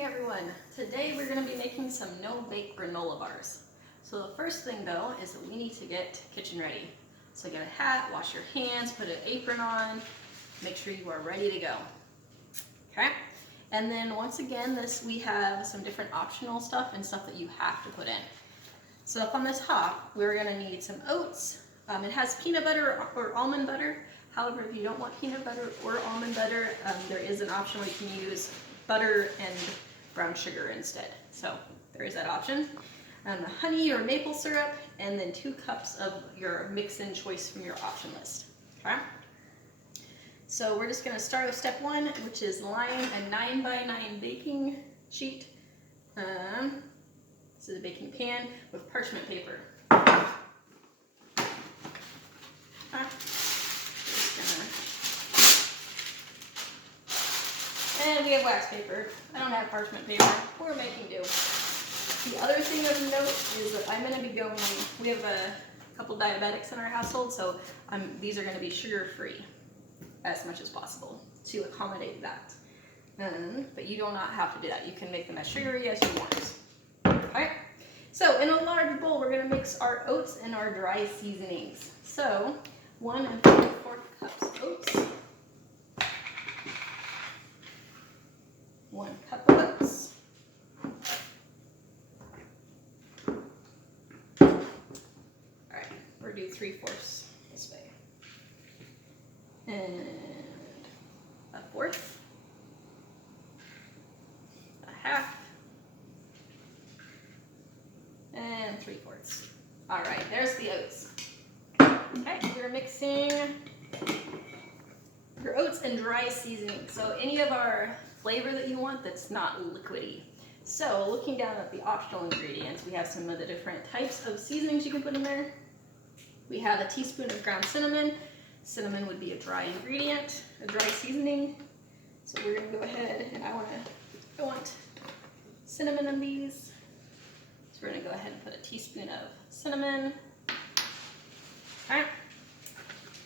Hey everyone, today we're going to be making some no-bake granola bars. So the first thing though is that we need to get kitchen ready. So get a hat, wash your hands, put an apron on, make sure you are ready to go. Okay? And then once again, we have some different optional stuff and stuff that you have to put in. So up on the top, we're going to need some oats. It has peanut butter or almond butter. However, if you don't want peanut butter or almond butter, there is an option where you can use butter and brown sugar instead. So there is that option. Honey or maple syrup, and then 2 cups of your mix-in choice from your option list. Okay? So we're just going to start with step 1, which is line a 9x9 baking sheet. This is a baking pan with parchment paper. And we have wax paper. I don't have parchment paper. We're making do. The other thing of note is that I'm going to be going, we have a couple diabetics in our household, so these are going to be sugar-free as much as possible to accommodate that. But you do not have to do that. You can make them as sugary as you want. Okay? So in a large bowl, we're going to mix our oats and our dry seasonings. So 1 3/4 cups oats. 1 cup of oats. Alright, we're going to do 3/4 this way. And 1/4. 1/2. And 3/4. Alright, there's the oats. Okay, we're mixing your oats and dry seasoning. So any of our flavor that you want that's not liquidy. So looking down at the optional ingredients, we have some of the different types of seasonings you can put in there. We have a teaspoon of ground cinnamon. Cinnamon would be a dry ingredient, a dry seasoning. So we're going to go ahead and I want cinnamon in these. So we're going to go ahead and put a teaspoon of cinnamon. Okay.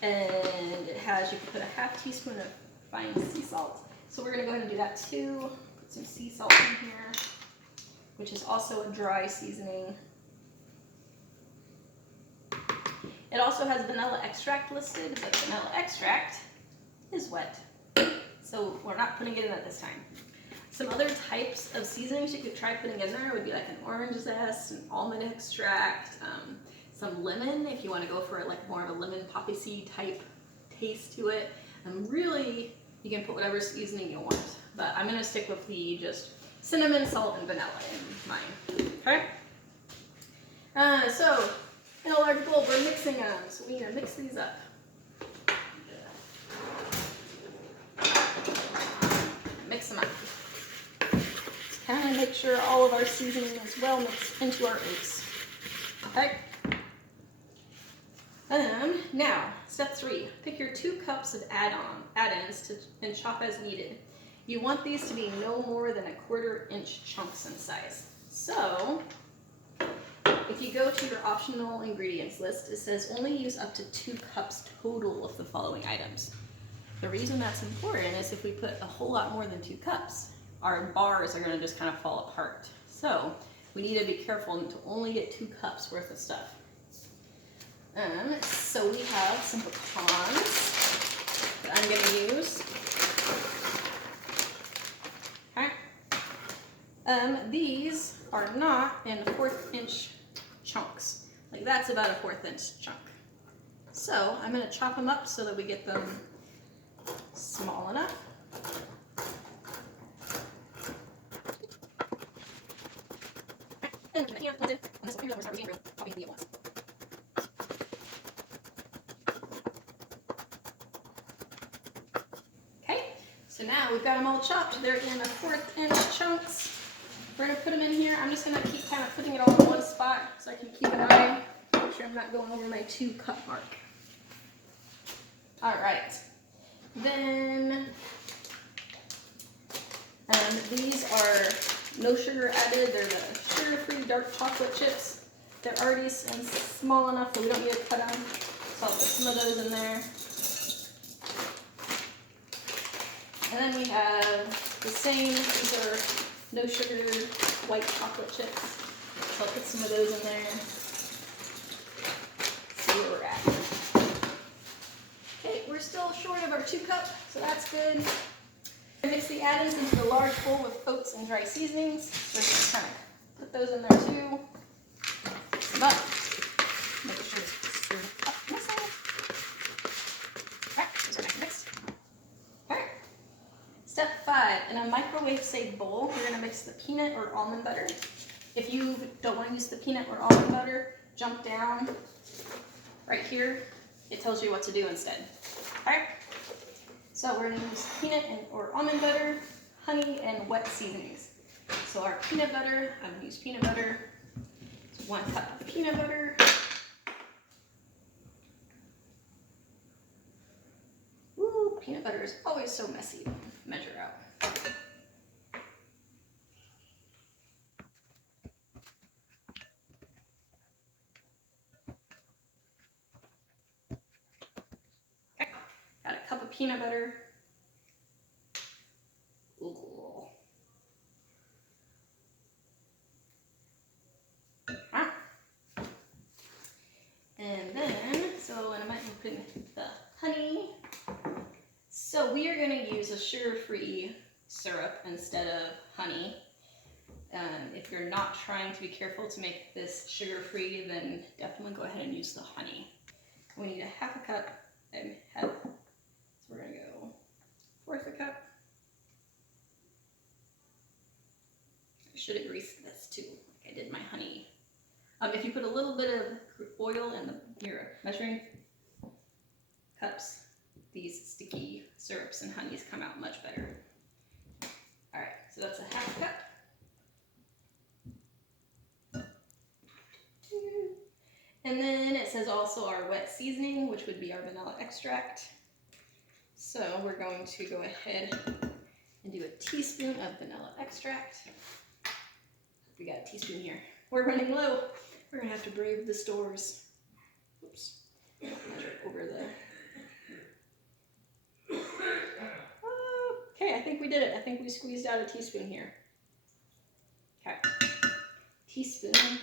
And it has, you can put a 1/2 teaspoon of fine sea salt. So we're going to go ahead and do that too. Put some sea salt in here, which is also a dry seasoning. It also has vanilla extract listed, but vanilla extract is wet. So we're not putting it in at this time. Some other types of seasonings you could try putting in there would be like an orange zest, an almond extract, some lemon if you want to go for like more of a lemon poppy seed type taste to it. Really, you can put whatever seasoning you want, but I'm going to stick with the just cinnamon, salt, and vanilla in mine. Okay? So, in a large bowl, we're mixing them. So we need to mix these up. Mix them up. Kind of make sure all of our seasoning is well mixed into our oats. Okay? Now, step 3, pick your 2 cups of add-ins and chop as needed. You want these to be no more than 1/4 inch chunks in size. So, if you go to your optional ingredients list, it says only use up to 2 cups total of the following items. The reason that's important is if we put a whole lot more than 2 cups, our bars are going to just kind of fall apart. So, we need to be careful to only get 2 cups worth of stuff. So we have some pecans that I'm going to use. Okay. These are not in 1/4 inch chunks. Like that's about a 1/4 inch chunk. So I'm going to chop them up so that we get them small enough. So now we've got them all chopped. They're in 1/4 inch chunks. We're going to put them in here. I'm just going to keep kind of putting it all in one spot so I can keep an eye, make sure I'm not going over my 2 cup mark. All right. Then these are no sugar added. They're the sugar-free dark chocolate chips. They're already small enough that we don't need to cut them. So I'll put some of those in there. And then we have the same, these are no sugar white chocolate chips. So I'll put some of those in there. See where we're at. Okay, we're still short of our 2 cup, so that's good. Mix the add-ins into the large bowl with oats and dry seasonings. So we're just kind of put those in there too. Mix them up. Make sure it's stirred up nicely. Alright, those are nice and mixed. Alright. Step 5. In a microwave-safe bowl, you're going to mix the peanut or almond butter. If you don't want to use the peanut or almond butter, jump down right here. It tells you what to do instead. Alright? So we're going to use peanut or almond butter, honey, and wet seasonings. So our peanut butter, I'm going to use peanut butter. It's 1 cup of peanut butter. Ooh, peanut butter is always so messy to measure out. Okay, got a cup of peanut butter. Ooh. And then, so I might be putting the honey. So we are going to use a sugar-free syrup instead of honey. If you're not trying to be careful to make this sugar-free, then definitely go ahead and use the honey. We need a 1/2 cup and so we're going to go 1/4 cup. I should have greased this too, like I did my honey. If you put a little bit of oil in your measuring cups, these sticky syrups and honeys come out much better. All right, so that's a 1/2 cup. And then it says also our wet seasoning, which would be our vanilla extract. So we're going to go ahead and do a teaspoon of vanilla extract. We got a teaspoon here. We're running low. We're gonna have to brave the stores. Oops. Measure it over the. Okay, I think we did it. I think we squeezed out a teaspoon here. Okay. Teaspoon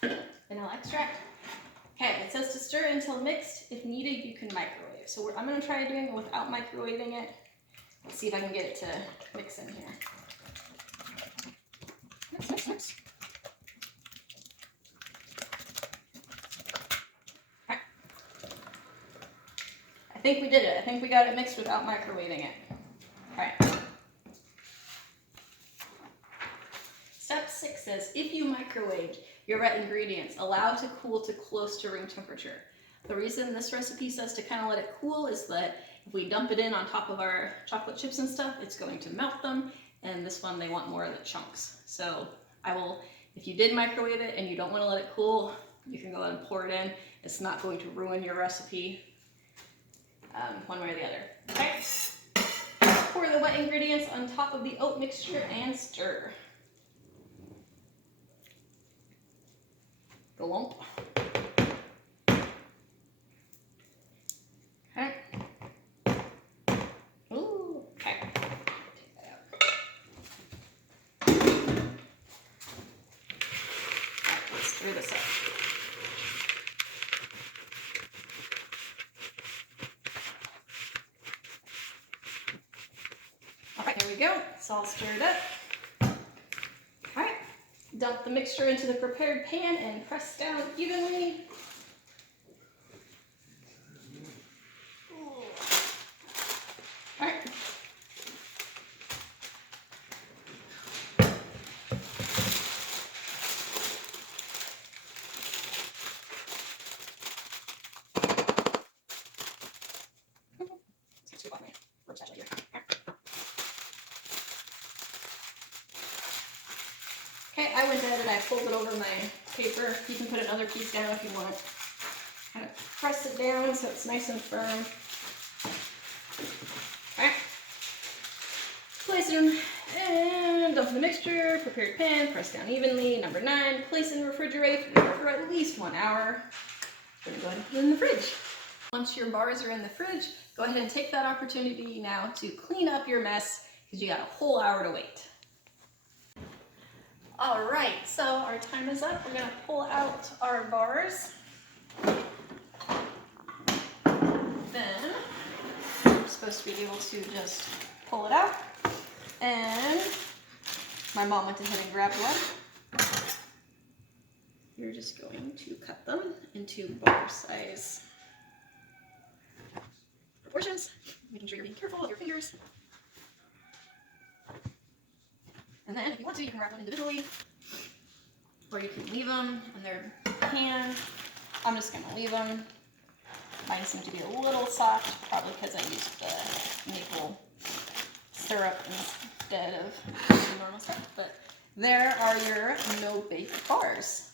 vanilla extract. Okay, it says to stir until mixed. If needed, you can microwave. So I'm gonna try doing it without microwaving it. Let's see if I can get it to mix in here. Mix. Okay. I think we did it. I think we got it mixed without microwaving it. All right. Step 6 says, if you microwaved your wet ingredients, allow to cool to close to room temperature. The reason this recipe says to kind of let it cool is that if we dump it in on top of our chocolate chips and stuff, it's going to melt them. And this one, they want more of the chunks. So if you did microwave it and you don't want to let it cool, you can go ahead and pour it in. It's not going to ruin your recipe one way or the other. Okay. Pour the wet ingredients on top of the oat mixture and stir. The lump. Okay. Ooh, okay. Take that out. Alright, let's stir this up. Alright, here we go. It's all stirred up. Alright. Dump the mixture into the prepared pan and press down evenly. Alright. Okay, I went ahead and I folded over my paper. You can put another piece down if you want. Kind of press it down so it's nice and firm. Alright. Place it and dump the mixture, prepared pan, press down evenly. Number 9, place in the refrigerator for at least 1 hour. We're going to go ahead and put it in the fridge. Once your bars are in the fridge, go ahead and take that opportunity now to clean up your mess because you got a whole hour to wait. All right, so our time is up. We're gonna pull out our bars. Then you're supposed to be able to just pull it out. And my mom went ahead and grabbed one. You're just going to cut them into bar size proportions, making sure you're being careful with your fingers. And then if you want to, you can wrap them individually, or you can leave them in their pan. I'm just gonna leave them. Mine seem to be a little soft, probably because I used the maple syrup instead of the normal stuff. But there are your no-bake bars.